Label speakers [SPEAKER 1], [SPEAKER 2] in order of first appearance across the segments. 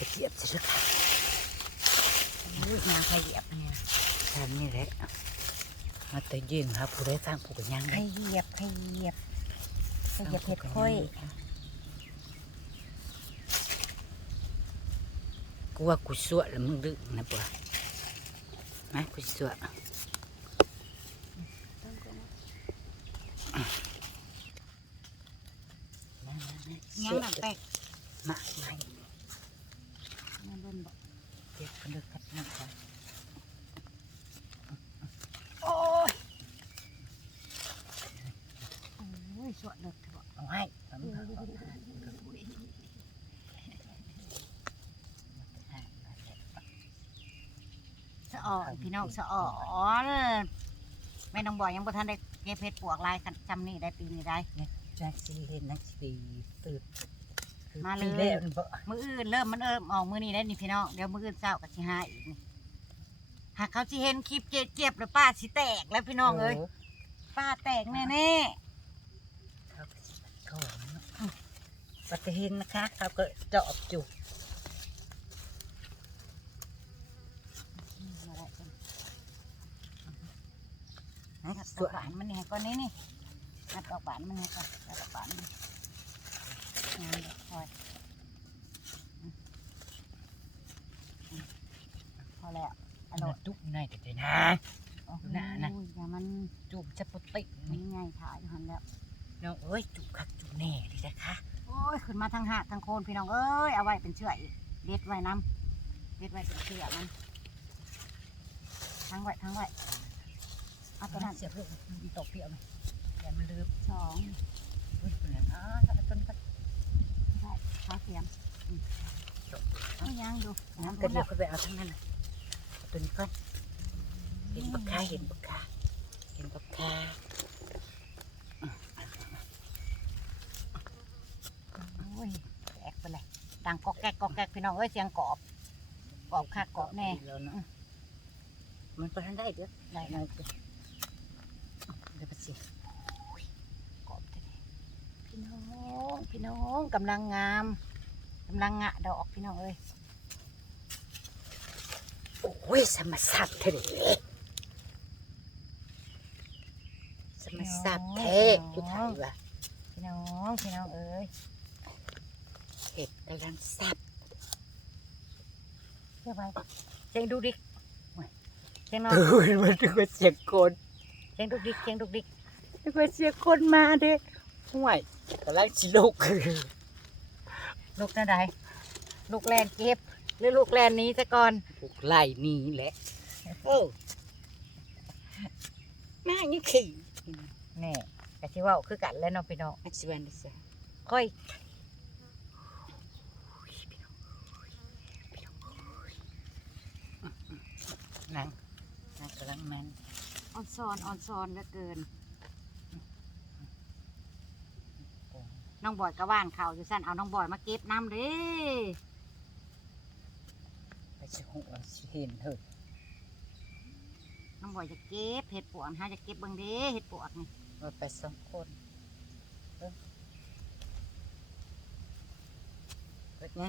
[SPEAKER 1] ไปเหยียบซะเถอะค่ะ
[SPEAKER 2] นี่ยางใครเหยียบเนี่ย
[SPEAKER 1] ฉันนี่แหละมาแต่ยืนครับผู้ได้ฟังผู้ก็ยัง
[SPEAKER 2] ใครเหยียบใครเหยียบใครเหยียบเห็ดค่อย
[SPEAKER 1] กูว่ากูสวดแล้วมึงดึงนะปัวมากูสวด
[SPEAKER 2] ยังหนังแตก
[SPEAKER 1] มาไม่
[SPEAKER 2] มันเบิ่นบอก
[SPEAKER 1] เจ็บกันเลยครับนะครับ
[SPEAKER 2] โอ้ยโอ้ยสวดเลิกเถอะบอก
[SPEAKER 1] เอาให้เอาให้เอาให้
[SPEAKER 2] สะอ่อนพี่น้องสะอ่อนแม่น้องบอยยังบ่ทันได้เก็บเห็ดปวกลายกันจำนี่ได้ปีนี้ได้แจั
[SPEAKER 1] กสิเห็นนักสีตื่น
[SPEAKER 2] มาเลย
[SPEAKER 1] ปีแรกมันบ่
[SPEAKER 2] มืออื่นเริ่มมันเริ่มออกมือนี้ได้นี่พี่น้องเดี๋ยวมืออื่นเศร้ากับสิหาอีกนี่หากเขาสิเห็นคลิปเจ็บๆแล้วป้าสิแตกแล้วพี่น้องเอ้ยป้าแตกแน่
[SPEAKER 1] เขาก็สิมาถอนเนาะอืมปฏิหินนะคะเขาก็เจาะจุก
[SPEAKER 2] ๆมาได้จ้ะงัดดอกบานมันนี่ให้ก่อนนี่นี่งัดดอกบานมันให้ก่อนงัดดอกบานมัน งานดอกคอยอืมอืมพอแล้วอ
[SPEAKER 1] อัน
[SPEAKER 2] ร่
[SPEAKER 1] นั้
[SPEAKER 2] อนย
[SPEAKER 1] จุกในแต่ใจนะน่ะนะ
[SPEAKER 2] โอ้ยอย่ามัน
[SPEAKER 1] จุกจะปติ
[SPEAKER 2] นี่
[SPEAKER 1] นี่
[SPEAKER 2] ไงถ่ายอยู่หันแล้ว
[SPEAKER 1] น้องเอ้ยจุกคักจุกแน่ดินะคะ
[SPEAKER 2] โอ้ยขึ้นมาทางหาดทางโคนพี่น้องเอ้ยเอาไว้เป็นเชือกอีกเด็ดไว้น้ำเด็ดไว้เป็นเชือกมันทั้งไว้ทั้งไว้เอาตัวนั้น
[SPEAKER 1] เสียบลูกมันตกเปรี้ยวไหมอย่ามันลืม
[SPEAKER 2] สอง
[SPEAKER 1] อุ้ยเป็นไรอ่าถ้าต้น ก็
[SPEAKER 2] ได้ขอเสียมอืมเอายังอยู่
[SPEAKER 1] น้ำ
[SPEAKER 2] น้ำ
[SPEAKER 1] กระ
[SPEAKER 2] น
[SPEAKER 1] เดีย
[SPEAKER 2] แล้วว
[SPEAKER 1] ก็ไปเอาทั้งนั้นน่ะเอาตัวนี้ก่อนเห็นบักคาเห็นบักคาเห็นบักคา
[SPEAKER 2] โอ้ยแตกไปเลยดังกอกแกกกอกแกกพี่น้องเอ้ยเสียงกรอบกรอบคักกรอบแน่
[SPEAKER 1] แล้วเนาะมันไปทันได้เด้อ
[SPEAKER 2] ได้
[SPEAKER 1] ได้เลยเดี๋ยวไปสิ
[SPEAKER 2] กรอบแท้ๆพี่น้ องพี่น้องกำลังงามกำลังงะดอกพี่น้องเอ้ย
[SPEAKER 1] โอ้ยสมศักดิ์เถอะเด้สมศักดิ์แท้อยู่ไทยว่ะ
[SPEAKER 2] พี่น้องพี่น้องเอ้ย
[SPEAKER 1] เห็ดกำลังสับ
[SPEAKER 2] เรียกไปเสียงดุกดิกเสียงนอน
[SPEAKER 1] ตื่นมาถึงว่าเสียงคน
[SPEAKER 2] เสียงดุกดิกเสียงดุกดิก
[SPEAKER 1] ถึงว่าเสียงคนมาเด้ ห่วยกำลังสิลุก
[SPEAKER 2] ลูกนั่นใดลูกแลนเก็บหรือลูกแลนหนี้ซะก่อน
[SPEAKER 1] พวกไล่หนี่แหละโอ้มานี่ขี่
[SPEAKER 2] แน่กะชิเว่าคือกันแล้วเน้องพี่น้อง
[SPEAKER 1] อันสิวันนี้ซะ
[SPEAKER 2] ค่อย
[SPEAKER 1] นั่งนั่งกำลังมัน
[SPEAKER 2] อ่อนซอนอ่อนซอนเหลือเกิน น้องบอยก็ว่านเขาอยู่สั้นเอาน้องบอยมาเก็บน้ำเด้
[SPEAKER 1] ไปสิหัวสิเห็นเฮ้ย
[SPEAKER 2] น้องบอยจะเก็บเห็ดปวกหาจะเก็บเบิ่งเด้เห็ดปวกนี่
[SPEAKER 1] ว่าไปสองคนเออเปิดไง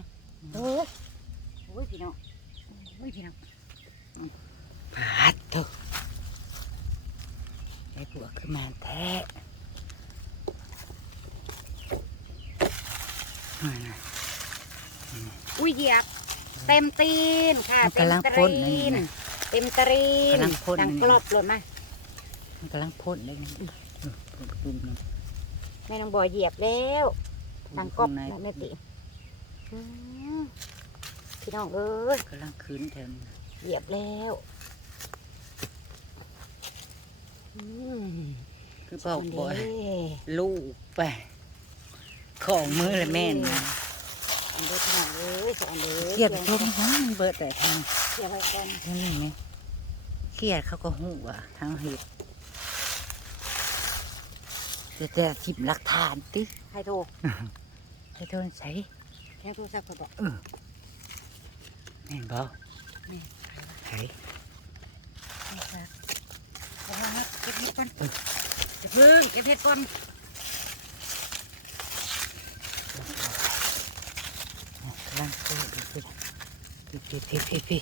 [SPEAKER 2] โอ้ยโอ้ยพี่น้องโอ้ยพี่น้อง
[SPEAKER 1] ผาดเถอะไอ้พวกคือมาแท้นั่นน่ะ
[SPEAKER 2] อุ้ยเหยียบ เต็มตีนค่ะ
[SPEAKER 1] มัน
[SPEAKER 2] เต็ม
[SPEAKER 1] กำลัง
[SPEAKER 2] ต
[SPEAKER 1] พ่น
[SPEAKER 2] รี
[SPEAKER 1] นั่น
[SPEAKER 2] น
[SPEAKER 1] น่ะ
[SPEAKER 2] เต็มตรีน
[SPEAKER 1] กำลังพ่น
[SPEAKER 2] ดัง
[SPEAKER 1] นี่
[SPEAKER 2] กรอบเลยมา
[SPEAKER 1] มันกำลังพ่นเลยนี่เออพ่นปุ่มนะ
[SPEAKER 2] แม่น้องบอยเหยียบแล้วดังกรอบ
[SPEAKER 1] ข้าใน
[SPEAKER 2] แล้วแม่ติอืมพี่น้องเอ้ย
[SPEAKER 1] กำลังคืนแถวนี้
[SPEAKER 2] เหยียบแล้วอืม
[SPEAKER 1] คือบอกบ่อย
[SPEAKER 2] เด้
[SPEAKER 1] ลูกไป ของมือละแม่น
[SPEAKER 2] อันเด้อพี่น้องเอ้ยสอนเด้อ
[SPEAKER 1] เกียดทุ่มว่ามันเบิดแต่ทาง
[SPEAKER 2] เกียบไว้ก่อน
[SPEAKER 1] นั่นนี่ไหมเกียดเขาก็หูอะทางเห็ดแต่แต่ทิบหลักฐานติ
[SPEAKER 2] ให้โทร
[SPEAKER 1] ให้โดนใส่
[SPEAKER 2] แค่โทรศัพท์เขาบอก
[SPEAKER 1] แม่นบ่
[SPEAKER 2] แม่น
[SPEAKER 1] ใส่
[SPEAKER 2] เอาไว้นะเก็บเห็ดก่อนจะพึ่งเก็บเห็ดก่อน
[SPEAKER 1] ดังโตอยู่พี่พี่พี่พี่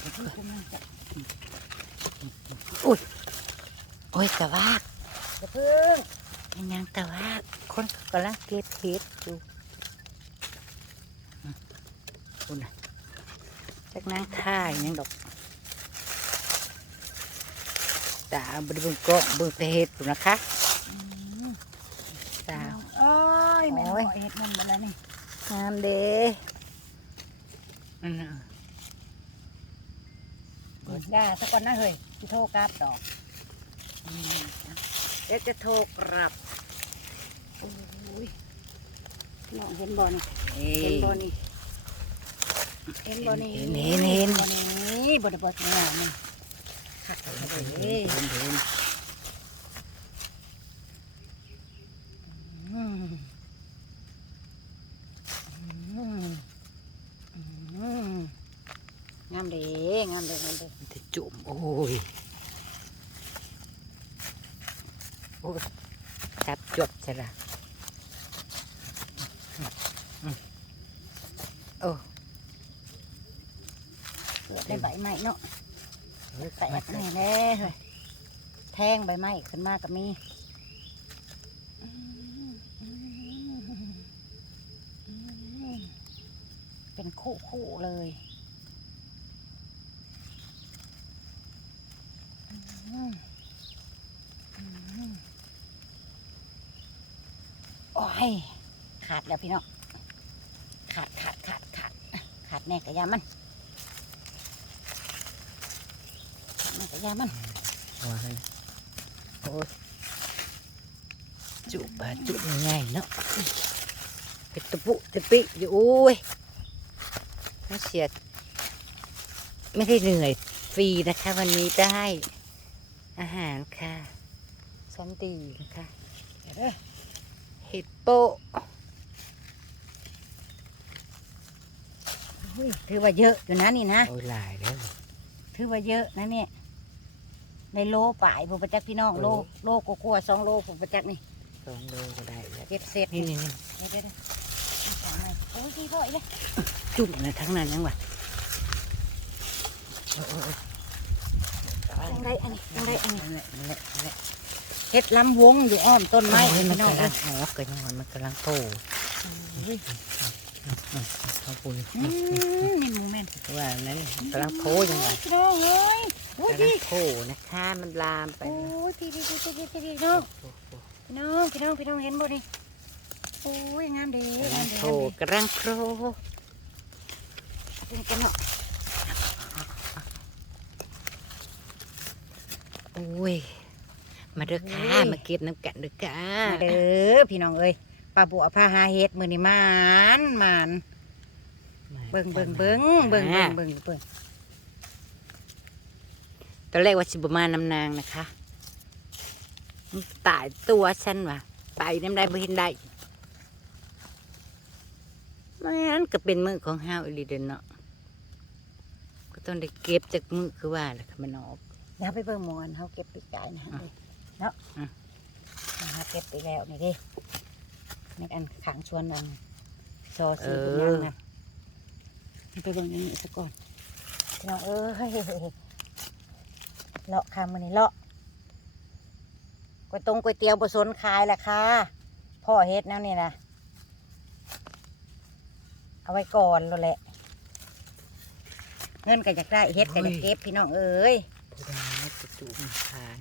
[SPEAKER 2] อมันจะ
[SPEAKER 1] โอ้ยต่ว่า
[SPEAKER 2] อย่าเพิ่ง
[SPEAKER 1] เป็นยังต่ว่าคนกำลังเก็บเห็ดอยู่คุณนะจากนางท่ายังดอกตาบริเวณเกาะเบิ่งแต่เห็ดอยู่นะคะสาว
[SPEAKER 2] โอ้ยแม่เห็ดมันมาแล้วนี่
[SPEAKER 1] งามเด้อันน่ะ
[SPEAKER 2] ด่าสักก่อนนะเฮ้ยที่โทรกราบดอก
[SPEAKER 1] เดี๋ยวจะโทรกลับ
[SPEAKER 2] โอ้ยน้องเห็นบ่นี่
[SPEAKER 1] เอ้
[SPEAKER 2] เห็น
[SPEAKER 1] ย
[SPEAKER 2] บ่นี่เห็นบ่นี่
[SPEAKER 1] เห็นเห็นเห็น
[SPEAKER 2] บ่นี่บ่ได้บ่ถึงงานมันคักเลย
[SPEAKER 1] เห็น
[SPEAKER 2] เด้
[SPEAKER 1] เห็นเห็น
[SPEAKER 2] อืมอืมอืมงามเด้งามเด้งามเด้
[SPEAKER 1] มันจะจุ่มโอ้ยโอ้ยจับจดใช่ละอืมโอ้
[SPEAKER 2] เกิดได้ใบไม้เนาะ
[SPEAKER 1] แต
[SPEAKER 2] แตกนี่แน่ เฮ้ยแทงใบไม้ขึ้นมากับมีเป็นคู่คู่ๆเลยอืมอืมโอ้ย ขาดแล้วพี่น้อง ขาดขาดขาดขาดขาดแน่กระยามัน ขาดแน่กระยามัน
[SPEAKER 1] หัวเลยโอ้ยจุบาจุบง่ายๆเนาะเป็นตะปุตะปิอยู่โอ้ยน่าเสียด ไม่ได้เหนื่อยฟรีนะคะ วันนี้ได้อาหารค่ะชั้นดีนะคะ
[SPEAKER 2] เดี๋ยวเด้อ
[SPEAKER 1] เห็ดโปะ
[SPEAKER 2] อุ้ยถือว่าเยอะอยู่นะนี่นะ
[SPEAKER 1] โอ้ยหลายแล้ว
[SPEAKER 2] ถือว่าเยอะนะเนี่ย ในโลป่ายผมประจักษ์พี่น้องโล
[SPEAKER 1] โอ้
[SPEAKER 2] โลกกลัวาๆสองโลผมประจักษ์นี่
[SPEAKER 1] สองโลก็ได้แล้ว
[SPEAKER 2] เก็บเสร็จ
[SPEAKER 1] นี่นี่นี่
[SPEAKER 2] เดี๋ยวเดี๋ยวเดี๋ยวเอาของหน่อยโอ้ยพี่พ่อยเลย
[SPEAKER 1] จุ่มนะทั้งนั้นยังวะโอ้โอ้โอ้
[SPEAKER 2] ยังไงอันนี้ยังไงอันนี้
[SPEAKER 1] นั่นแหละนั่นแหละนั่นแหละ
[SPEAKER 2] เฮ็ดลำวงอยู่อ้อมต้นไม้
[SPEAKER 1] โอ้ยมัน
[SPEAKER 2] พี่น้อง
[SPEAKER 1] กำลั
[SPEAKER 2] เอ้
[SPEAKER 1] ง
[SPEAKER 2] ย
[SPEAKER 1] หอกกันยังไงมันกำลังโตเขาปุย
[SPEAKER 2] อืมนี่หมูแม่น
[SPEAKER 1] ว่านั้นกำลังโตยังไง
[SPEAKER 2] พี่น้องเอ้ย โอ้ย
[SPEAKER 1] กำลั
[SPEAKER 2] พี่
[SPEAKER 1] งโตนะคะมันลามไป
[SPEAKER 2] โอ้
[SPEAKER 1] นะ
[SPEAKER 2] ยพี่พี่พี่พี่พี่พี่น้องพี่น้องพี่น้องพี่น้องเห็นบ่นี่โอ้ยงามดี
[SPEAKER 1] กำลั
[SPEAKER 2] งางมดี
[SPEAKER 1] โตกำลังโต
[SPEAKER 2] เป็นกันเนาะ
[SPEAKER 1] โอ้ยมาเด้อค่ะมาเก็บน้ำกันเด้อค่ะ
[SPEAKER 2] มาเด้อพี่น้องเอ้ยปลาบัวพาหาเฮ็ดมื้อนี้มานมานเบิ่งเบิ่งเบิ่งเบิ่งเบิ่งเบิ่งเบิ่ง
[SPEAKER 1] ตอนแรกว่าสิบมานำนางนะคะมันตายตัวฉันว่ะไปน้ำได้บ่เห็นได้มันก็เป็นมือของเฮาอีหลีเด้อเนาะก็ต้องได้เก็บจากมือคือว่าแหละค่ะมันออก
[SPEAKER 2] เดี๋ยวไปเบิ่งหมอนเฮาเก็บปีกไก่นะฮะ
[SPEAKER 1] อะ
[SPEAKER 2] เนาะ
[SPEAKER 1] อะ
[SPEAKER 2] เฮาเก็บไปแล้วนี่ดิในอันขังชวนอันซอ
[SPEAKER 1] เอ
[SPEAKER 2] ซื้อ
[SPEAKER 1] อ
[SPEAKER 2] เป็นยังนะไปเบิ่งอันนี้ซะก่อนพี่น้องเอ้ย เลาะค่ะมื้อนี้เลาะก๋วยตงก๋วยเตี๋ยวบ่สนขายล่ะค่ะพ่อเฮ็ดแนวนี้นะเอาไว้ก่อนแล้วแหละ เงินก็อยากได้เฮ็ดก็อยากเก็บพี่น้องเอ้ย
[SPEAKER 1] ผู้ใดไม่ประจุมันคาน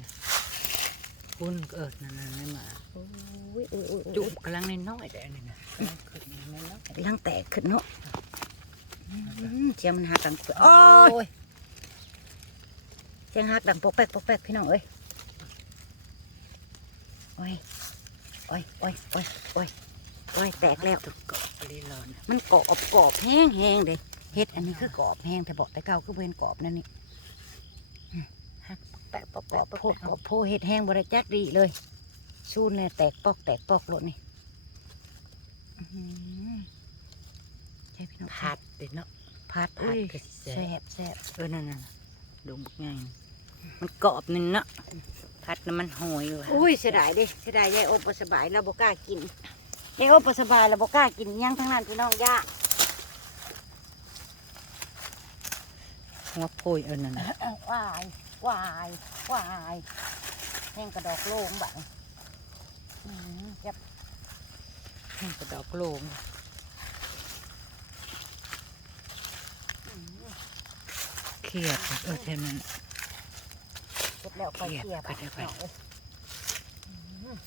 [SPEAKER 1] คุณเอิดนั่นนั่นไม่มา
[SPEAKER 2] โอ้ยโอ้ยโอ้ย
[SPEAKER 1] จุบกำลังน้อยๆแต่อันนี่นะกำลังขึ้นน้อย
[SPEAKER 2] กำลังแตกขึ้นเนาะอืมเสียงมันหักดังโอ้ย เสียงหักดังปกแป๊กปกแป๊กพี่น้องเอ้ยโอ้ยโอ้ยโอ้ยโอ้ยโอ้ยโอ้ย
[SPEAKER 1] ๆ
[SPEAKER 2] แตกแล้ว
[SPEAKER 1] ตุกเกาะลีลอน
[SPEAKER 2] มันกรอบกรอบแห้งแห้งเลยเฮ็ดอันนี้คือกรอบแห้งแต่บอกแต่เก่าคือเวนกรอบนั่นนี่
[SPEAKER 1] ฮักแปะปะ
[SPEAKER 2] กรอ
[SPEAKER 1] แปะ
[SPEAKER 2] บ
[SPEAKER 1] ปะ
[SPEAKER 2] โพกกรอบโพเฮ็ดแห้งบริจักดีเลยชูนเลยแตกปอกแตกปอกโลดนี่อื้อหือใช่พี่น้อง
[SPEAKER 1] ผัดเด็ดเนาะ
[SPEAKER 2] ผัด
[SPEAKER 1] ผั
[SPEAKER 2] อุ้
[SPEAKER 1] ด
[SPEAKER 2] ย
[SPEAKER 1] ก็แซ่
[SPEAKER 2] แซ่
[SPEAKER 1] บบ
[SPEAKER 2] แซ่บ
[SPEAKER 1] เออนั่นน่ะดงบักไง มันกรอบหนึงเนาะผัดน้ำมันหอยว่ะ
[SPEAKER 2] อุ้ยเสียดายเดิเสียดายยายโอบสบายเราบ่กล้ากินยายโอบสบายเราบ่กล้ากินหยังทั้งนั้นพี่น้องย่า
[SPEAKER 1] หัวโพยเอันนั้นน่ะ
[SPEAKER 2] วายวายวายแห้งกระดอกโล่งบังอืมเก็บ
[SPEAKER 1] นี่กระดอกโลง
[SPEAKER 2] อืม
[SPEAKER 1] เครียดเออเท่านั้น
[SPEAKER 2] เก็บแล้วค่อยเคลียร์
[SPEAKER 1] เก็บไป
[SPEAKER 2] เนาะเอ้ยอืม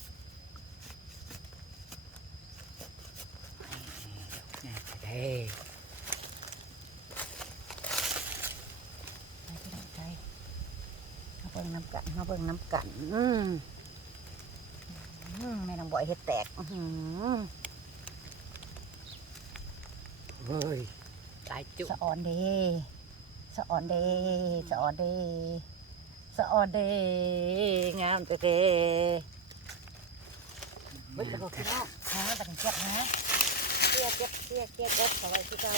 [SPEAKER 1] น่าจะได้
[SPEAKER 2] ไปที่ไหนใจมาเบิ่งน้ำกันมาเบิ่งน้ำกันอืมอืมแม่นางบ่อยเฮ็ดแตกอื้อหือ
[SPEAKER 1] เฮ้ยตายจุ
[SPEAKER 2] สะออนเดสะออนเดสะออนเด สะอเดงามเตเตเว้ยตะโกนข้าวข้าตะกันเจ็บนะเจ็บเจ็บเจ็บเจ็บเจ็บสบายที่เจ้า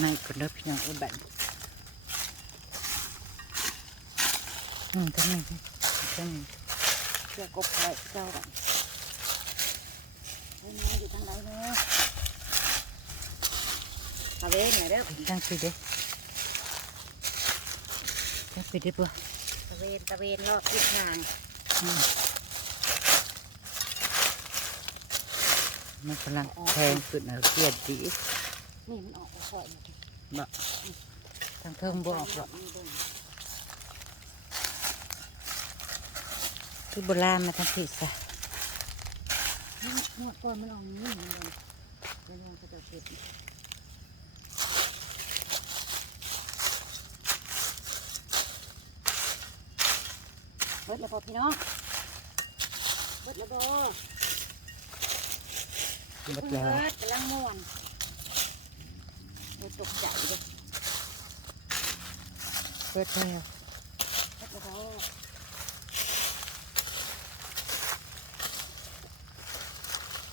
[SPEAKER 1] ไม่กนเลิกพี่น้องอุบัติอืมทำไมทำไม
[SPEAKER 2] เกี่อกบไปเจ้าบังเป็นไงอยู่ทางไหนเนี่เอาเว้นไหนเด้อ
[SPEAKER 1] จังสิเด้อ ตั้งสิเด้อปุ๊
[SPEAKER 2] ตะเวนตะเวนรอบทิศทาง
[SPEAKER 1] มันกำลังแทงขึ้นเอาเครียดดี
[SPEAKER 2] นี่มันออกค่อยๆมา
[SPEAKER 1] ทั้งเทิงบ่ออกหรอกคือโบราณมาทั้งผิดซะ
[SPEAKER 2] หมดก่อนมันออกนี่มันเลยเดี๋ยวลงจะเก็บ เบิดแล้วพอพี่น้องเบิดแล้วบ่
[SPEAKER 1] หมด
[SPEAKER 2] เพิ่ง
[SPEAKER 1] แล้ว
[SPEAKER 2] เบิดกำลังม่วนเดี๋ยวตกใจเลย
[SPEAKER 1] เบิดแล้ว
[SPEAKER 2] เบิดแล้วบ่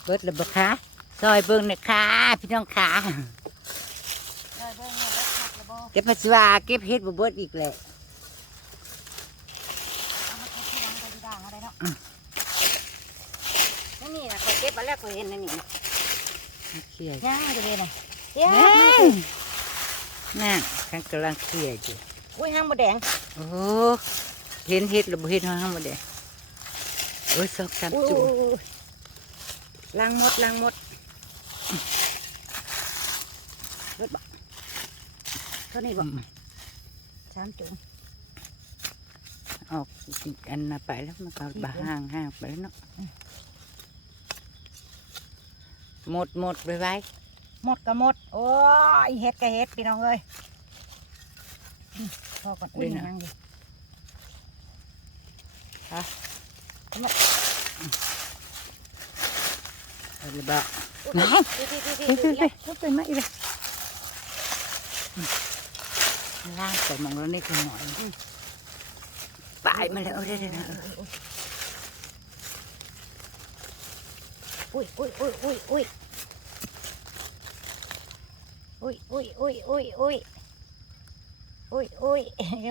[SPEAKER 1] เบิดแล้วบ่คะซอยเบิ่งหน่อยค่ะพี่น้องค่ะ
[SPEAKER 2] ได้เบิ่งเนี่ยเบิดคักแล้วบ่
[SPEAKER 1] เก็บผักสวาเก็บเฮ็ดบ่เบิดอีกแหละ
[SPEAKER 2] เอามาเก็บที่ร้านไปที่ด่างอะไรเนาะนั่นนี่นะคอยเก็บมาแล้วคอยเห็ นนั่นนี่นะ
[SPEAKER 1] เครียด
[SPEAKER 2] ย่างจะเป็นไงเย้
[SPEAKER 1] แม่นั่นขันกำลังเครียดอยู่
[SPEAKER 2] อุ้ยห้างบดแดง
[SPEAKER 1] โอ้โหเห็นเฮ็ดหรือบ่เห็นห้างบ่ได้โอ้ยสองสาม
[SPEAKER 2] อุ้ย
[SPEAKER 1] จุ่ม
[SPEAKER 2] ล้างมดล้างมดรถบ่เท่านี้บ่สามจุ่ม
[SPEAKER 1] ออกอีกอันน่ะไปแล้วมันก็บาห่างห่างไปแล้วเนาะ หมดหมดไว้ไว้
[SPEAKER 2] หมดก็หมด โอ้ยเฮ็ดก็เฮ็ดพี่น้องเอ้ยอืมพอก่อนอุ้ยยังอยู่
[SPEAKER 1] เอาเลยบ่
[SPEAKER 2] ไหน
[SPEAKER 1] เฮ้ยเฮ้ยเฮ้ยเข้าไปไหมอีกเลยล่างใส่หมองแล้วนี่คือหน่อยปลายมาแล้วเอาได้เลยนะเออ
[SPEAKER 2] อุ้ยอุ้ยอุ้ยอุ้ยอุ้ยอุ้ยอุ้ยอุ้ยอุ้ยอุ้ยอุ้ยอุ้ย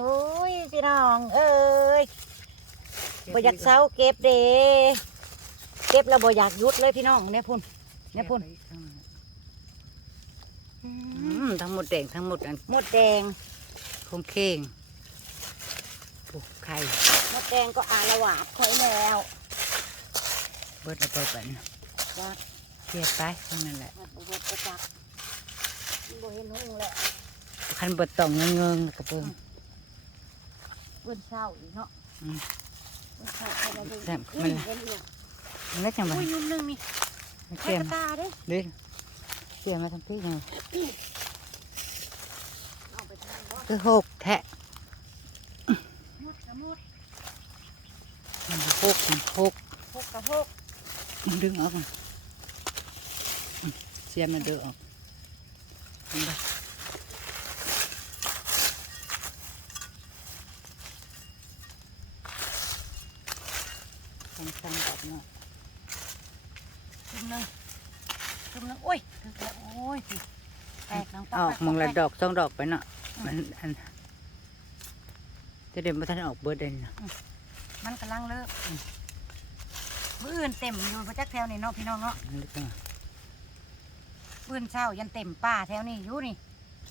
[SPEAKER 2] อุ้ยพี่น้องเอ้ยบ่อยากเศร้าเก็บเด้เก็บแล้วบ่อยากหยุดเลยพี่น้องเนี่ยพุ่นเนี่ยพุ่น
[SPEAKER 1] อืมทั้งหมดแดงทั้งหมดอัน
[SPEAKER 2] หมดแดง
[SPEAKER 1] คงเข่งปลูกไข่
[SPEAKER 2] หมดแดงก็อาละวาดคอยแล้ว
[SPEAKER 1] เบิดแล้วไปบัน
[SPEAKER 2] วัด
[SPEAKER 1] เสียไปทั้งนั่นแหละ
[SPEAKER 2] คันเห็นแหละ
[SPEAKER 1] คันบดต่องเงิงเกระเบื้อง
[SPEAKER 2] เบื้องเศร้าอีกเนาะ
[SPEAKER 1] แซมัน
[SPEAKER 2] มัน
[SPEAKER 1] แล้จังหวะ
[SPEAKER 2] ยง
[SPEAKER 1] เตี
[SPEAKER 2] ยมตด้
[SPEAKER 1] ดิเตียมมาทำพี่ยังคือหกแทะ
[SPEAKER 2] หกห
[SPEAKER 1] กหก
[SPEAKER 2] กระหก
[SPEAKER 1] ดึงออกก่น เสียมันเดือออกเห็นปะสั่งๆแบบเนาะ
[SPEAKER 2] จุ่มหนึงจุ่มหนึงอุ้ยถึงแล้วโอ้ยสิแตกน้อง
[SPEAKER 1] ออกมองละดอกสองดอกไปเนาะมันอันจะเดี๋ยวมาทันออกเบิร์ดเดนเนาะ
[SPEAKER 2] มันกำลังเลิกมื้ออื่นเต็มอยู่ประจักแถวนี่เนาะพี่น้องเนาะ
[SPEAKER 1] อันนี้ก็
[SPEAKER 2] ปืนเช้ายันเต็มป่าแถวนี้อยู่นี่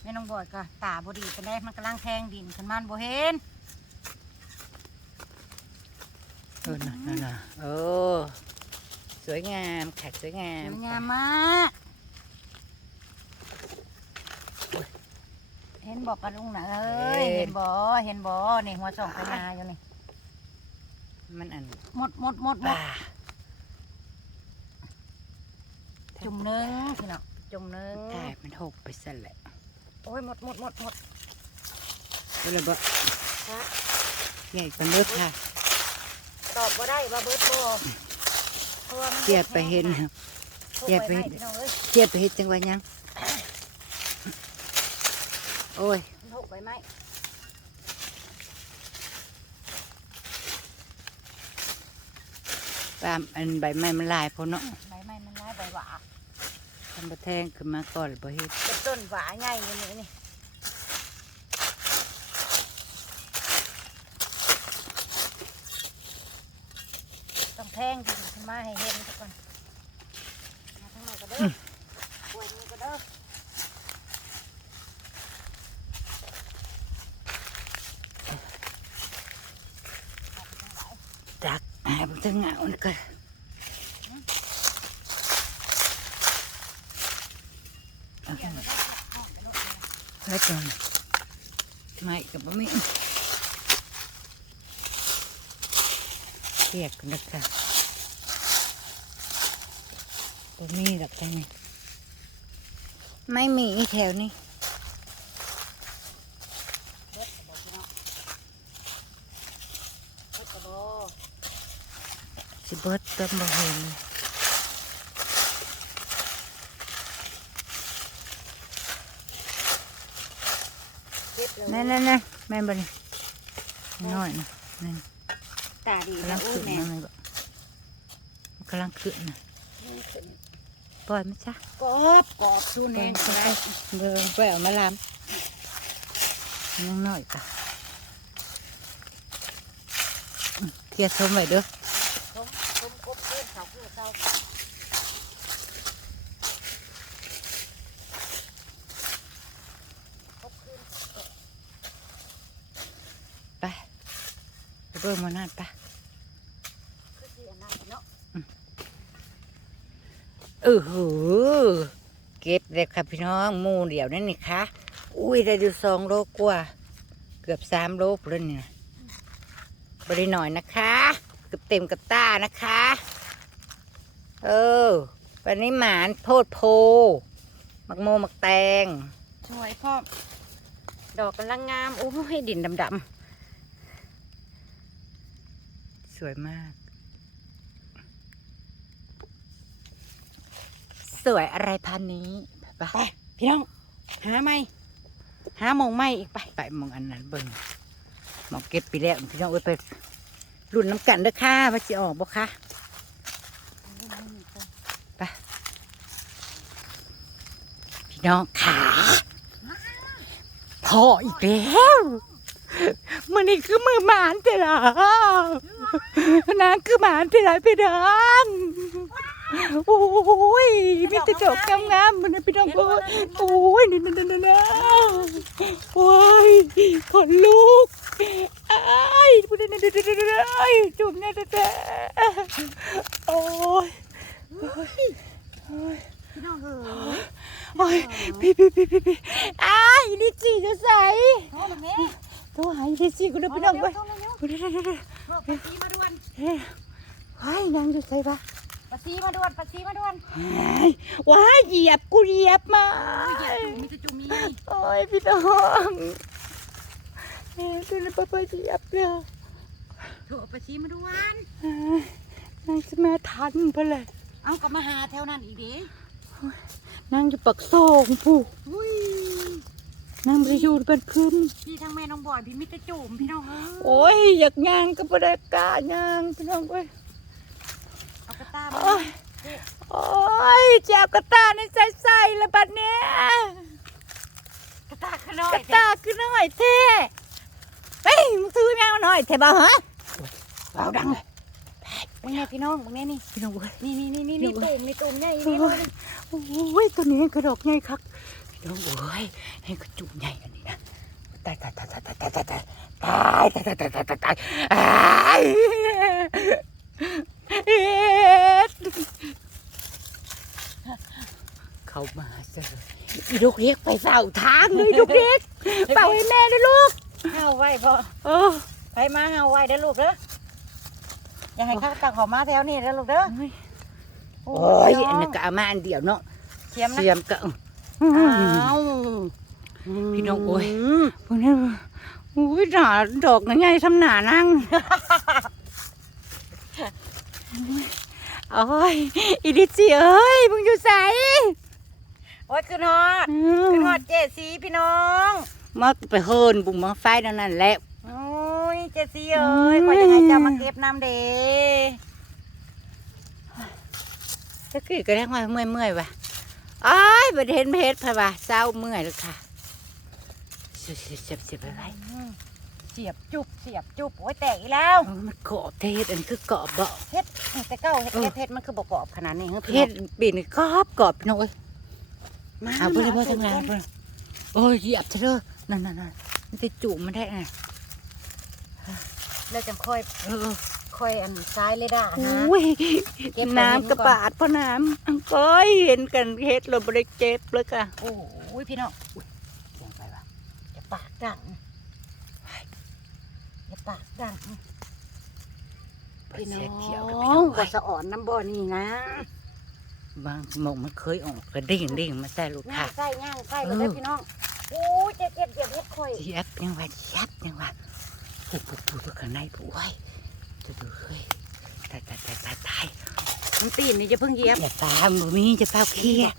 [SPEAKER 2] แม่น้องบอยก็ตาบดีเป็นได้มันกำลังแทงดินขึ้นมันบ่เห็น
[SPEAKER 1] เออน่ะน่ะน่ะโอ้สวยงามค่ะสวยงาม
[SPEAKER 2] สวย
[SPEAKER 1] ค่ะ
[SPEAKER 2] งามมากเห็นบอกปลาลุงนะเอ้ยเห็นบ่เห็นบ่นี่หัวสองไปนาอยู่นี่
[SPEAKER 1] มันอัน
[SPEAKER 2] หมดหมดหมดหม
[SPEAKER 1] ป่า
[SPEAKER 2] ดจุ่มหนึงพี่น้อง จุ่มหนึง
[SPEAKER 1] ตายมันหกไปสั่นแหละ
[SPEAKER 2] โอ้ยหมดหมดหมดหมด
[SPEAKER 1] ก็เลยบอก
[SPEAKER 2] ฮะ
[SPEAKER 1] ใหญ่กันเลิกค่ะ
[SPEAKER 2] ตอบบ่ได้ว่าเบิดบ่เพราะว่ามัน
[SPEAKER 1] เทียบไปเห็น
[SPEAKER 2] ทุก
[SPEAKER 1] เทียบไป
[SPEAKER 2] ใบ
[SPEAKER 1] เห็น
[SPEAKER 2] ไม้พี่น้องเอ้ย
[SPEAKER 1] เทียบไปเห็นจังหวะยังโอ้ย
[SPEAKER 2] มันทุกใบไม้
[SPEAKER 1] ตามอันใบไม้มันลายพอเนาะ
[SPEAKER 2] ใบไม้มันร้ายใบหวา
[SPEAKER 1] ทำบะแทงขึ้นมาก่อนบ่เฮ็ด
[SPEAKER 2] เป็นต้นหวาใหญ่อยู่นี่นี่ต้องแทงดินขึ้นมาให้เห็นทุกคนมาทางไหนก็เด้อป่วยนี่ก็เด้อ
[SPEAKER 1] จักหายบ่ถึงเหงานี่ก็เอาขึ้นมา แล้ก่อนไม่กับบ่มีเรียกกันนะคะบ่มีดอกแค่นี้ไม่มีแถวนี้
[SPEAKER 2] เบิดกระบเบิดกระบอก
[SPEAKER 1] สิเบิดต้นบ่เห็นเลย
[SPEAKER 2] เก็บเลย
[SPEAKER 1] นั่นนั่นนั่นแม่นบ่นี่น้อยนะนี่
[SPEAKER 2] ตาดี
[SPEAKER 1] กำ
[SPEAKER 2] แล้
[SPEAKER 1] ลั
[SPEAKER 2] ว
[SPEAKER 1] ง
[SPEAKER 2] อู้
[SPEAKER 1] ขึ้น
[SPEAKER 2] แม่
[SPEAKER 1] นะมันก็กำลังขึ้นนะปล่อยไหมจ๊ะ
[SPEAKER 2] กรอบกรอบสู้แน่นก็ได้
[SPEAKER 1] เดินไปเอามาลามยังน้อยจ้ะอืมเคลียร์ทมไว้เด้อ
[SPEAKER 2] ชมชมกบเพื่อนเขาเพื่อเขากบขึ้น
[SPEAKER 1] ไปไปเบิ่งมานั่นไป
[SPEAKER 2] คือสิอันนั้นเนาะ
[SPEAKER 1] เออหือเก็บเลยค่ะพี่น้องมูเดี่ยวนั่นนี่ค่ะอุ้ยได้ดูสองโลกว่า เกือบสามโลกแล้วนี่นะบริหน่อยนะคะเกือบเต็มกระต้านะคะ เออวันนี้หมานโพดโพมักโมมักแตง
[SPEAKER 2] สวยพ่อดอกกำลังงามโอ้ยดินดำ
[SPEAKER 1] สวยมาก สวยอะไรพันนี้ไป
[SPEAKER 2] ๆไปพี่น้อง หาไหมหาหมองไหมอีกไป
[SPEAKER 1] ไปมองอันนั้นเบิ่งหมองเก็บไปแล้วพี่น้องเอ้ยไปรุ่นน้ำกันเด้อค่ะว่าจะออกบ่คะพี่น้องขาพออีกแล้วมันนี่คือมือหมานแต่ละ นางคือหมานแต่ละพี่น้องโอ้ยมีแต่ดอกงามๆมันนะพี่น้องเอ้ยโอ้ยนี่นั่นนั่นนั่นโอ้ยขนลุกอ้ายพูดได้นั่นนั่นจุ่มเนี่ยแต่โอ้ย
[SPEAKER 2] พี่น้องเอ้ย
[SPEAKER 1] โอ้ยพี่พี่พี่พี่พี่อ้ายนี่จีจะใส่
[SPEAKER 2] โทษแม่
[SPEAKER 1] โทรหาอีนี่จีกูเด้อพี่น้องไป
[SPEAKER 2] โทษเร็ว
[SPEAKER 1] เดี๋ยวเดี๋ยวเดี๋ยว
[SPEAKER 2] โทษปาซีมาด่วน
[SPEAKER 1] เฮ้ยว้ายนางจะใส่ปะ
[SPEAKER 2] ปลาซีมาด่วนปลาซีมาด่วน
[SPEAKER 1] ว้ายว้ายเหยียบกูเหยียบมา
[SPEAKER 2] มีจะจุ่มมีไง
[SPEAKER 1] โอ้ยพี่น้องเฮ้ยดูเลยป้าป้าเหยียบเลย
[SPEAKER 2] โถปลาซีมาด่วน
[SPEAKER 1] นางจะมาทันเพอเลย
[SPEAKER 2] เอากลับมาหาแถวนั้นอีกเด้
[SPEAKER 1] นางอยู่ปักซองผู้ นางไปอยู่เป็นคืน
[SPEAKER 2] พี่ทั้งแม่น้องบอยพี่มิตรจุ่มพี่น้องเอ้ย
[SPEAKER 1] โอ้ยอยากย่างก็ไม่ได้กล้าย่างพี่น้องเอ้ย
[SPEAKER 2] เอากระตามา
[SPEAKER 1] โอ้ยโอ้ยเจ้ากระตาในใส่ใส่ละบัดเนี้ย
[SPEAKER 2] กระตาขน้อย
[SPEAKER 1] กระตาคือน้อยเท่เฮ้ยมึงซื้อแมวหน่อยเท่บ่าฮะเบาดังเลย
[SPEAKER 2] มึงไงพี่น้องมึงไงนี่
[SPEAKER 1] พี่น้องเอ้ย
[SPEAKER 2] นี่นี่นี่นี่
[SPEAKER 1] นี่
[SPEAKER 2] นี่
[SPEAKER 1] เว้ย
[SPEAKER 2] ตุ่มนี่ตุ่มใหญ่
[SPEAKER 1] โอ้
[SPEAKER 2] นี่เลย
[SPEAKER 1] ยโอ้ยตัวนี้กระดอกใหญ่คัก น้องโอ้ยให้กระจุกใหญ่อันนี้นะตายตายตายตายตายตายตายตายตายตายตายตายตายตายอ้ายเอ็ดเข้ามาซะเลยอีลูกเรียกไปเฝ้าทางเลยลูกเรียกเฝ้าให้แม่ด้วยลูก
[SPEAKER 2] เฮาไว้พอ
[SPEAKER 1] โอ้
[SPEAKER 2] ไปมาเฮาไว้เด้อลูกเด้ออย่าให้เขาตักเขอมาแถวนี้เด้อลูกเด้อ
[SPEAKER 1] โอ้ยอันนี้ก็เอามาอันเดียวเนาะ
[SPEAKER 2] เทียมนะ
[SPEAKER 1] เสียมก็
[SPEAKER 2] อ้าว
[SPEAKER 1] พี่น้องโอ้ยพวกนี้อุ้ยหนาดอกง่ายๆทำหนานั่งโอ้ยอีดิสิเอ้ยมึงอยู่ใส
[SPEAKER 2] โอ้ยขึ้นฮอดขึ้นฮอดเจสีพี่น้อง
[SPEAKER 1] มาไปเฮินบุ่มมาไฟนั่นนั่นแหละ
[SPEAKER 2] โอ้ยเจสีเอ้ยคอยจะให้เจ้ามาเก็บน้ำเด้
[SPEAKER 1] ตะกี้ก็ได้ว่าเมื่อยเมื่อยๆว่ะ อ้ายบ่ได้เห็นเพชรพะว่ะเศร้าเมื่อยแล้วค่ะเสียบเสียบเสียบเสียบไปไว้
[SPEAKER 2] เสียบจุบเสียบจุบโอ้ยแตกอีกแล้ว
[SPEAKER 1] เออมันกรอบเทศอันคือกรอบเบา
[SPEAKER 2] เฮ็ดแต่เก้าเฮ็ดเฮ็ดเฮ็ดมันคือบ่กรอบขนาดนี้เฮ้ย
[SPEAKER 1] เพชรปีนกรอบกรอบพี่น้องเอ้ย
[SPEAKER 2] มา
[SPEAKER 1] เอาเพื่อนเพื่อนทำงานเพื่อนโอ้ยเหยียบเถอเด้อนั่นนั่นนั่นมันจะจุ่มมันได้ไง
[SPEAKER 2] แล้วจังค่อย
[SPEAKER 1] เออ
[SPEAKER 2] ค่อยอันซ้ายเลยด่าฮะ
[SPEAKER 1] อุ้ย
[SPEAKER 2] เก็บไป
[SPEAKER 1] น้ำกระบาดเพราะน้ำก้อยเห็นกันเฮ็ดเราบริเจ็บเลยค่ะ
[SPEAKER 2] โอ้ยพี่น้อง
[SPEAKER 1] เสียงไปว่ะ
[SPEAKER 2] อย่าปากดังอย่าปากดัง
[SPEAKER 1] พี่น้องเขียว
[SPEAKER 2] โกั
[SPEAKER 1] บพี่น้อง
[SPEAKER 2] ก็สะอ่อนน้ำบ่อนี่นะ
[SPEAKER 1] บางหมองมันเคยออกกระดิ่งดิ่งมาใส่ลูก
[SPEAKER 2] ย่า
[SPEAKER 1] ค่ะ
[SPEAKER 2] งใส่ย่างใส่เลย
[SPEAKER 1] เออ
[SPEAKER 2] เด้อพี่น้องโอ้ยเจ็บเจ็บเจ็บเฮ็ดค่อย
[SPEAKER 1] เหยียบยังว่าเหยียบยังว่าผูกผูกผูกข้างในผูกไว้จะ ดูเฮ้ยตายตายตายตายตาย
[SPEAKER 2] มันตีนนี่จะเพิ่งเหยียบ
[SPEAKER 1] อย่าตามมือมีจะเฝ้าเคลียร์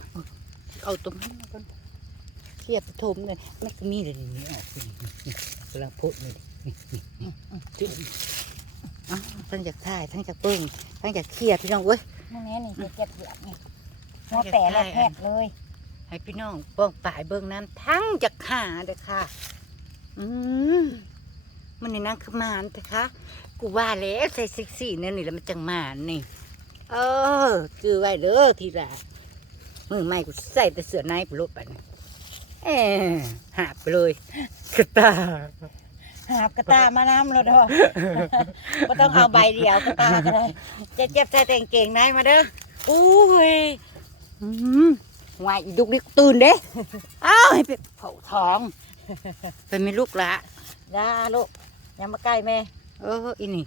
[SPEAKER 1] เอาตรงนี้มาก่อนเคลียร์ปฐมเลยมันก็มีเลยนี่ออกนี่นี่กำลังพุดเลยนี่นี่นี่จุ๊บอ้าวทั้งจากถ่ายทั้งจากเบิ้งทั้งจากเคลียร์พี่น้องเว้ย
[SPEAKER 2] นั่นแน่นี่จะเจ็บเหยียบนี่หัวแปะแล้วแพทย์เลย
[SPEAKER 1] ให้พี่น้องเบิ้งป่ายเบิ้งน้ำทั้งจากหาเด้อค่ะ อืมมันนี่นั่งคือมานแต่คะ กูว่าแล้วใส่ซิกซี่นั่นนี่แล้วมันจังมานนี่เออคือไว้เด้อทีละมือใหม่กูใส่แต่เสื้อในกูลบไปนะเออหาบไปเลยกระตา
[SPEAKER 2] หาบกระตามาน้ำแล้วดอกก็ต้องเอาใบเดียวกระตาก็ได้เจ็บเจ็บใส่แต่งเก่งในมาเด้ออุ้ย
[SPEAKER 1] อืมวายอีดุกนี่ตื่นเด้เอ้าให้ไปเผาท้อง เป็นไม่ลูกละ
[SPEAKER 2] ย่าลูกย่ามาใกล้แม่
[SPEAKER 1] เอออีนี่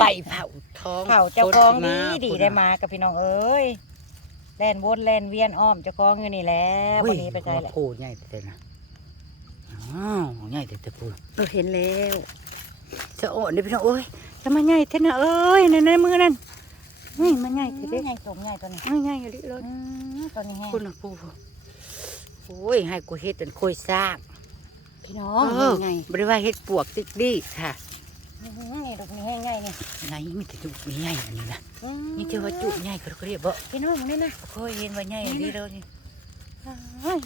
[SPEAKER 1] ไปเผาท้อง
[SPEAKER 2] เผาเจ้าของ
[SPEAKER 1] คน
[SPEAKER 2] ดี
[SPEAKER 1] มา
[SPEAKER 2] ดี
[SPEAKER 1] คน
[SPEAKER 2] ได้
[SPEAKER 1] มา
[SPEAKER 2] มากับพี่น้องเอ้ยแล่นวนแล่นเวียนอ้อมเจ้าของอยู่นี่แหล้ว
[SPEAKER 1] เฮ้ย
[SPEAKER 2] วันนี้ไปใจแหละ
[SPEAKER 1] หัวโพใหญ่แต่นะอ้าวใหญ่แต่แต่พูด
[SPEAKER 2] เราเห็นแล้ว
[SPEAKER 1] จะโอนเดี๋ยวพี่น้องโอ้ยจะมาใหญ่เท่านะเอ้ยนั่นในมือนั่นเฮ้ยมันใหญ่เท่าเด้
[SPEAKER 2] ใหญ่สมใหญ่ตัวนี้
[SPEAKER 1] เฮ้ยใหญ่อยู่ดิเลย
[SPEAKER 2] อืมตัวนี้แห้ง
[SPEAKER 1] คุณนะปูโอ้ยให้กูเฮ็ดจนคุยซาก
[SPEAKER 2] พี่น้อง
[SPEAKER 1] เออ
[SPEAKER 2] ไง
[SPEAKER 1] บริว่าเฮ็ดปวกติ๊กดีค่ะ
[SPEAKER 2] นี่ดอกนี้แห้งไงนี่
[SPEAKER 1] ไงมีแต่จุกใหญ่อันนี้นะ
[SPEAKER 2] อืม
[SPEAKER 1] นี่เจ้าว่าจุกใหญ่เขาเรียกบ่
[SPEAKER 2] พี่น้องนี่นะ
[SPEAKER 1] เคยเห็นว่าใหญ่อันนี้แล้วนี่เฮ้ย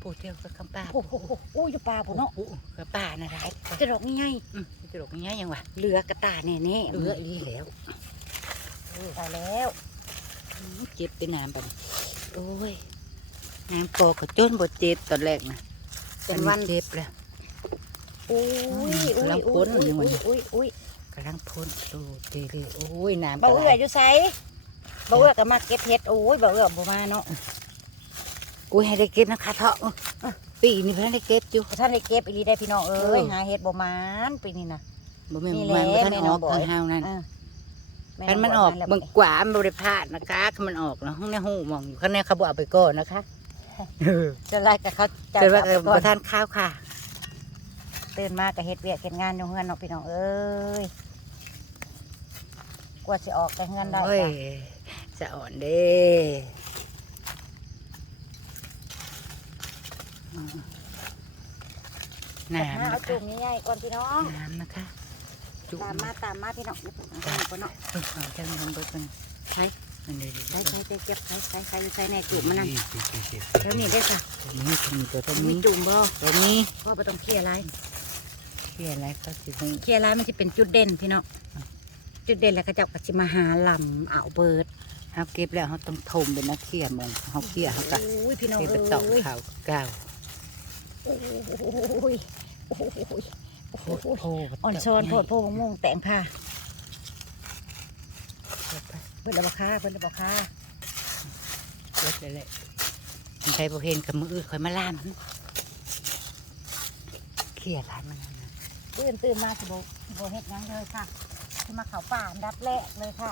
[SPEAKER 1] ปูเดียวกับคำป่า
[SPEAKER 2] โอ้โหโอ้ยอยู่ป่าผมเนาะ
[SPEAKER 1] โอ้กับป่านะไร
[SPEAKER 2] จะดอกนี้ไง
[SPEAKER 1] อืมจะดอกใหญ่ยังวะ
[SPEAKER 2] เหลือกระตาแน่แน่
[SPEAKER 1] เหลืออีแล้ว
[SPEAKER 2] ตายแล้ว
[SPEAKER 1] เจ็บเป็นน้ำแบบโอ้ยน้ำปอกก็จนบ่เจ็บตอนแรกนะ
[SPEAKER 2] เป็นวัน
[SPEAKER 1] เจ็บแล้ว
[SPEAKER 2] อุ้ย
[SPEAKER 1] กำลังพ้นอยู่วัน
[SPEAKER 2] อุ้
[SPEAKER 1] นี้
[SPEAKER 2] ยอุ้ยอุ้ย
[SPEAKER 1] กำลังพ้นดูเรื่อยๆโอ้ยน้ำ
[SPEAKER 2] บ่
[SPEAKER 1] ก็
[SPEAKER 2] เอื้
[SPEAKER 1] ไห
[SPEAKER 2] อ
[SPEAKER 1] ล
[SPEAKER 2] อยู่ไสบ่เอื้อก็มาเก็บเห็ดโอ้ยบ่เอื้อบ่มาเนาะ
[SPEAKER 1] อุ้ยให้ได้เก็บนะคะเถาะเออปีนี้เพิ่นได้เก็บอยู่
[SPEAKER 2] ท่านได้เก็บอีหลีได้พี่น้องเอ้ย
[SPEAKER 1] เออ
[SPEAKER 2] หาเห็ดบ่มานปีนี้นะ
[SPEAKER 1] บ่แม่น
[SPEAKER 2] นี่
[SPEAKER 1] บ่
[SPEAKER 2] แหละ
[SPEAKER 1] แม่นบ่ทัน
[SPEAKER 2] แม่
[SPEAKER 1] อ
[SPEAKER 2] น้อ
[SPEAKER 1] องก
[SPEAKER 2] บอย
[SPEAKER 1] ทางเฮานั่น
[SPEAKER 2] เออแคั
[SPEAKER 1] นมันออก
[SPEAKER 2] แล้ว
[SPEAKER 1] เบิ่งกว่ามันบ่ได้พลาดนะคะคันมันออกแล้วห้องในหูมองอยู่ข้างในเขาบ่เอาไปก่อนนะคะ เออ
[SPEAKER 2] จะไล่กับเขาจะ
[SPEAKER 1] แต่ว่า
[SPEAKER 2] เอาไปก่
[SPEAKER 1] บ่
[SPEAKER 2] อน
[SPEAKER 1] ทานข้าวค่ะ
[SPEAKER 2] ตื่นมาก็เฮ็ดเวียกเฮ็ดงานอยู่เฮือนเนาะพี่น้องเอ้ยกว่าสิออกไปเฮือนได้
[SPEAKER 1] โอ้ย
[SPEAKER 2] จ้ะ
[SPEAKER 1] จะอ่อนเด้อืม
[SPEAKER 2] แต่
[SPEAKER 1] น้ำ
[SPEAKER 2] หา
[SPEAKER 1] นะ
[SPEAKER 2] เอา
[SPEAKER 1] คะ
[SPEAKER 2] จุ่มใหญ่ๆก่อนพี่น้อง
[SPEAKER 1] น้ำนะคะ จุ่ม
[SPEAKER 2] ตามมาตามมาพี่น้องเอาก่อนเนาะ
[SPEAKER 1] เออเอาจังลงไปก่อน
[SPEAKER 2] ใช่
[SPEAKER 1] มันเลย
[SPEAKER 2] ใช่ใช่ใช่เก็บใช่ใช่ใช่ใช่ในจุ่มมันนั่นเดี๋ยวนี้ได้ค่ะ
[SPEAKER 1] นี่คือมีตัวตรง
[SPEAKER 2] มี
[SPEAKER 1] นี้
[SPEAKER 2] จุ่มบ่
[SPEAKER 1] ตัวนี้
[SPEAKER 2] พ่อบ่ต้องเคลียร์อะไร
[SPEAKER 1] เขียนอะไรก็สิให้
[SPEAKER 2] เคลียร์อะไรมันจะเป็นจุดเด่นพี่น้องจุดเด่นแล้วก็เจ้าก็สิมาหาลำเอาเบิด
[SPEAKER 1] เฮาเก็บแล้วเฮาต้องทมเป็นนักเขี่ยมองเฮาเขี่ยเฮาก็
[SPEAKER 2] โอ้ยพี่น้อง
[SPEAKER 1] เก็บ
[SPEAKER 2] เอ
[SPEAKER 1] ป็นตอก
[SPEAKER 2] ย
[SPEAKER 1] ขาวก้าว
[SPEAKER 2] โอ้ยโอ้ยโอ้ยอ่อนซอนโพดโพมะม่วงแต่งค่ะเพิ่นระบาค่าเพิ่นระบาค่า
[SPEAKER 1] เบิดเลยแหละมันใช้บ่เห็นกับมืออื่นข่อยมาล่ามเขี่ยหลานมันนั่นนะ
[SPEAKER 2] ตื่นตื่นมาสิโบสิโบเฮ็ดหยังเลยค่ะสิมาเขาป่าอันดับแรกเลยค่ะ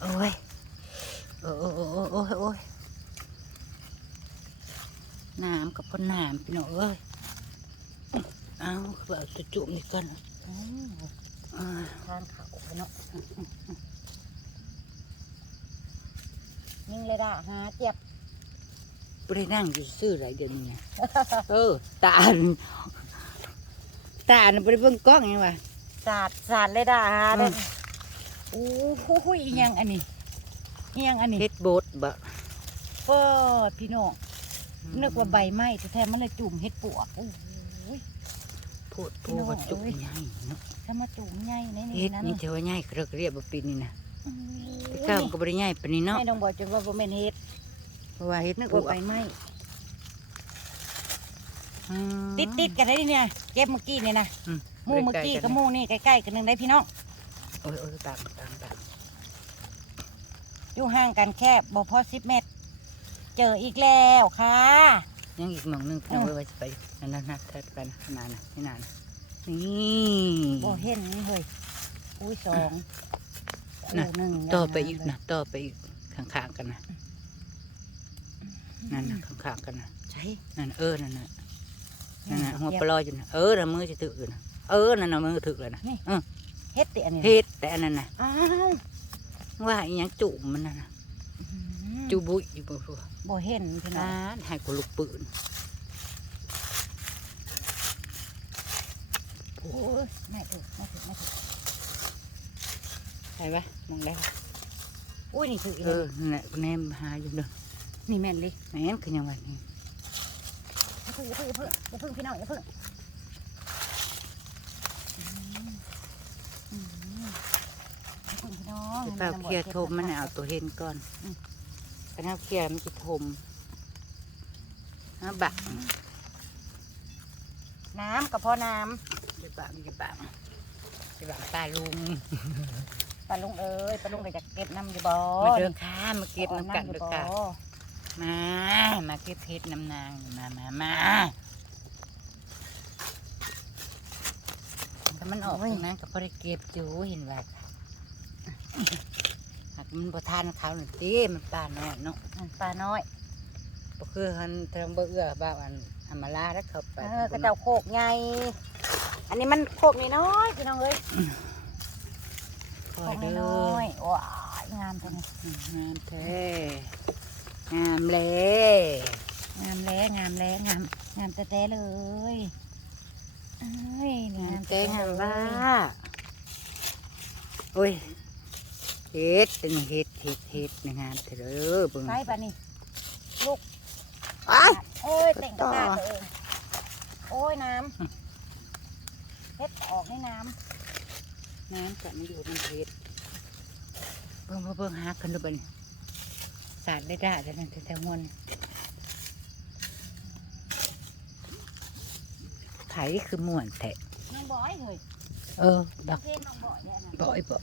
[SPEAKER 1] โอ้ยโอ้ยโอ้ยโอ้ยโอ้ยโอ้ยน้ำกับพ่นน้ำพี่น้องเอ้ยเอาเขาเอาจะจุ่มนี่ก่อน
[SPEAKER 2] อืม
[SPEAKER 1] อ่า
[SPEAKER 2] ทานเขาไปเนาะนิ่งเลยด่าหาเจ็บ
[SPEAKER 1] บ่ได้นั่งอยู่ซื่อไรเดี๋ยวนี้นะเออ ตาลตาลบ่ได้เบิ่งกล้องหยังวะ
[SPEAKER 2] สาดสาดเลยด่าหาเด้
[SPEAKER 1] อืม
[SPEAKER 2] โอ้โหอีหยังอันนี้อีหยังอันนี้
[SPEAKER 1] เฮ็ดโบดบ่
[SPEAKER 2] เปิดพี่น้องนึกว่าใบไม้แต่แท้มันเลยจุ่มเฮ็ดปวกโอ้ย
[SPEAKER 1] พูดพูดว่าจุ่มใหญ่เนาะ
[SPEAKER 2] ถ้ามาจุ่มใหญ่ใน
[SPEAKER 1] เฮ็
[SPEAKER 2] นี้
[SPEAKER 1] ด
[SPEAKER 2] นั่น
[SPEAKER 1] นี่เทว่าใหญ่เรียกเรียบบ่ปีนี่นะ
[SPEAKER 2] โอ้
[SPEAKER 1] แต่
[SPEAKER 2] ย
[SPEAKER 1] ก้าวมันก็บ่ได้ใหญ่ปานนี้เนาะ
[SPEAKER 2] แม่ต้องบอกจนว่าบ่แม่นเฮ็ด
[SPEAKER 1] เพราะว่าเฮ็ด
[SPEAKER 2] นึก
[SPEAKER 1] ป
[SPEAKER 2] ว่า
[SPEAKER 1] วก
[SPEAKER 2] ใบไม้
[SPEAKER 1] อืม
[SPEAKER 2] ติดติดๆกันได้เนี่ยเก็บเมื่อกี้นี่นะ
[SPEAKER 1] อืม
[SPEAKER 2] หมู่เมื่อกี้กับหมู่นี่ใกล้ๆกันนึงได้พี่น้อง
[SPEAKER 1] โอ้ยโอ้ยตามตามตาม
[SPEAKER 2] อยู่ห่างกันแค่บ่พอ10เมตร เจออีกแล้วค่ะ
[SPEAKER 1] ยังอีกหม่องหนึงพี่น้องเอ้ยว่าสิไป นั่นนั่นนั่นเถิดไปนะนานนะนี่นานนะนี่
[SPEAKER 2] บ่เห็นเฮ้ยอุ้ยสอง
[SPEAKER 1] น่ะ
[SPEAKER 2] คู่หนึ่ง
[SPEAKER 1] ต่อไปอีกนะต่อไปอีกข้างๆกันนะนั่นนะข้างๆกันนะ
[SPEAKER 2] ใช่
[SPEAKER 1] นั่นเออนั่นน่ะนั่นน่ะหัวปลอยอยู่นะเออน่ะมือจะถึกอยู่นะเออนั่นน่ะมือถึกเลยนะเออ
[SPEAKER 2] เฮ็ดติอันนี้
[SPEAKER 1] เฮ็ดแต่อันนั้นน่ะ
[SPEAKER 2] อ้าว
[SPEAKER 1] ว่าอีหยังจุ่มมันน่ะนะ
[SPEAKER 2] อื้อหือ
[SPEAKER 1] จุบุยอยู่บ่รู้
[SPEAKER 2] บ่เห็นพี่น้อ
[SPEAKER 1] อ่างนให้กูลูกปืน
[SPEAKER 2] โอ้ยไม่ถูกไม่ถูกไม่ถูก
[SPEAKER 1] ใช่ปะมองได้ปะ
[SPEAKER 2] อุ้ยนี่คืออี
[SPEAKER 1] เอ
[SPEAKER 2] หยัง
[SPEAKER 1] อนั่นแหละกูแนมหาอยู่เด้อ
[SPEAKER 2] นี่แม่นเลย
[SPEAKER 1] แม่นคือยังไงนี่
[SPEAKER 2] อย่าพึ่งอย่าพึ่งอย่าพึ่งอย่าพึ่งพี่น้องอย่าพึ่งอืมอืมอย่าพึ่งพี่น้อง
[SPEAKER 1] ไปเปล่าเคลียร์ทมมันน่ะเอาตัวเห็นก่อนไปเอาเคลียร์มันจะทมเอาบัก
[SPEAKER 2] น้ำกับพ่อน้
[SPEAKER 1] จะบักจะบักจะบักตาลุงำ
[SPEAKER 2] ปลาลุงเอ้ยปลาลุงก็จะเก็บน้ำอยู่บ่
[SPEAKER 1] มาเดินข้ามมาเก็บน้ำกัน
[SPEAKER 2] อยู่
[SPEAKER 1] ด้วย
[SPEAKER 2] บ่
[SPEAKER 1] ค่ะมามาเก็บเพชรน้ำนางมามามาถ้ามันออกตรงนั้นก็พอได้เก็บอยู่เห็นว่าหากมันบ่ทานเขาหนึ่งตีมันปลาน้อยเนาะ
[SPEAKER 2] อันปลาน้อย
[SPEAKER 1] ก็คือหันทางเบื่อบ้าอันธรรมลาแล้วเขาไป
[SPEAKER 2] เออกระเจ้าโคกใหญ่ อันนี้มันโคกน้อยๆพี่น้องเอ้ย
[SPEAKER 1] ค
[SPEAKER 2] โค
[SPEAKER 1] อย
[SPEAKER 2] ก
[SPEAKER 1] เด้
[SPEAKER 2] น้
[SPEAKER 1] อ
[SPEAKER 2] อยๆว้ายงามจังเลย
[SPEAKER 1] งามแท้งามเลย
[SPEAKER 2] งามแล้วงามแล้วงามงามแต่ๆเลยเอ้ยนี่
[SPEAKER 1] งาม
[SPEAKER 2] งาม
[SPEAKER 1] แท้งาม
[SPEAKER 2] ๆ
[SPEAKER 1] ว่าโอ้ยเฮ็ดเป็นเฮ็ดเฮ็ดเฮ็ดในงานเถอะเด้อเบิ่ง
[SPEAKER 2] ใช่ปะนี่ลูก
[SPEAKER 1] อ้าย
[SPEAKER 2] โอ้ยเต่งกระตาตัวเองโอ้ยน้ำ เฮ็ดออกในน้
[SPEAKER 1] น้ำจะไม่อยู่ในเฮ็ดเบิ่งเบิ่งเบิ่งหากันดูบัดนสาดได้ด่าแต่นั่นแต่แต่มวนไผคือม่วนแท้ำ
[SPEAKER 2] น้องบอยเฮ้ย
[SPEAKER 1] เออบัก
[SPEAKER 2] เล่นน้องบอยเนี่ยนะ
[SPEAKER 1] บ่อยบ่